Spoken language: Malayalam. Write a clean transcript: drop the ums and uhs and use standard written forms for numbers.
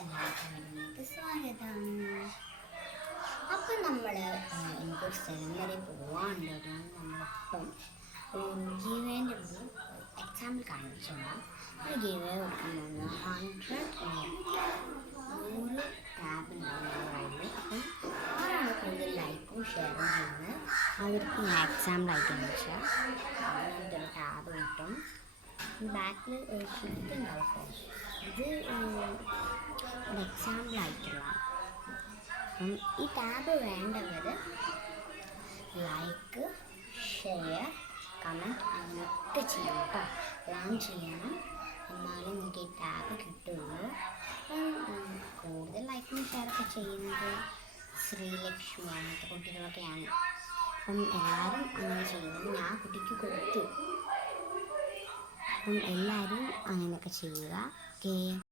എല്ലാവർക്കും സ്വാഗതം. അപ്പം നമ്മൾ എനിക്കൊരു സ്ഥലം വരെ പോകാനുണ്ട്. നമ്മളിപ്പം ഗീവേൻ്റെ ഒരു എക്സാമ്പിൾ കാണിച്ചാണ്. ഒരു ഗീവേ കൊടുക്കാൻ പോകുന്നത് 100 ടാബ് ഉണ്ടാവുന്നതായിരുന്നു. അപ്പം ആരാണ് കൂടുതൽ ലൈക്കും ഷെയറും ചെയ്യുന്നത് അവർക്ക് ഞാൻ എക്സാമ്പിൾ ആയിട്ട് കാണിച്ചാൽ അങ്ങനത്തെ ഒരു ടാബ് കിട്ടും. ബാക്കിൽ ഷിഫ്റ്റ് ഉണ്ടാവും. ഇത് ഒരു എക്സാമ്പിൾ ആയിട്ടുള്ളതാണ്. അപ്പം ഈ ടാബ് വേണ്ടവർ ലൈക്ക് ഷെയർ കമൻറ്റ് അങ്ങനെയൊക്കെ ചെയ്യണം കേട്ടോ. എല്ലാം ചെയ്യണം, എന്നാലും നിങ്ങൾക്ക് ഈ ടാബ് കിട്ടുള്ളൂ. കൂടുതൽ ലൈക്കും ഷെയറൊക്കെ ചെയ്യുന്നത് ശ്രീലക്ഷ്മി അങ്ങനത്തെ കുട്ടികളൊക്കെയാണ്. അപ്പം എല്ലാവരും അങ്ങനെ ചെയ്യുന്നത് ഞാൻ കുട്ടിക്ക് കൊടുത്തു. അപ്പം എല്ലാവരും അങ്ങനെയൊക്കെ ചെയ്യുക. ഓക്കേ.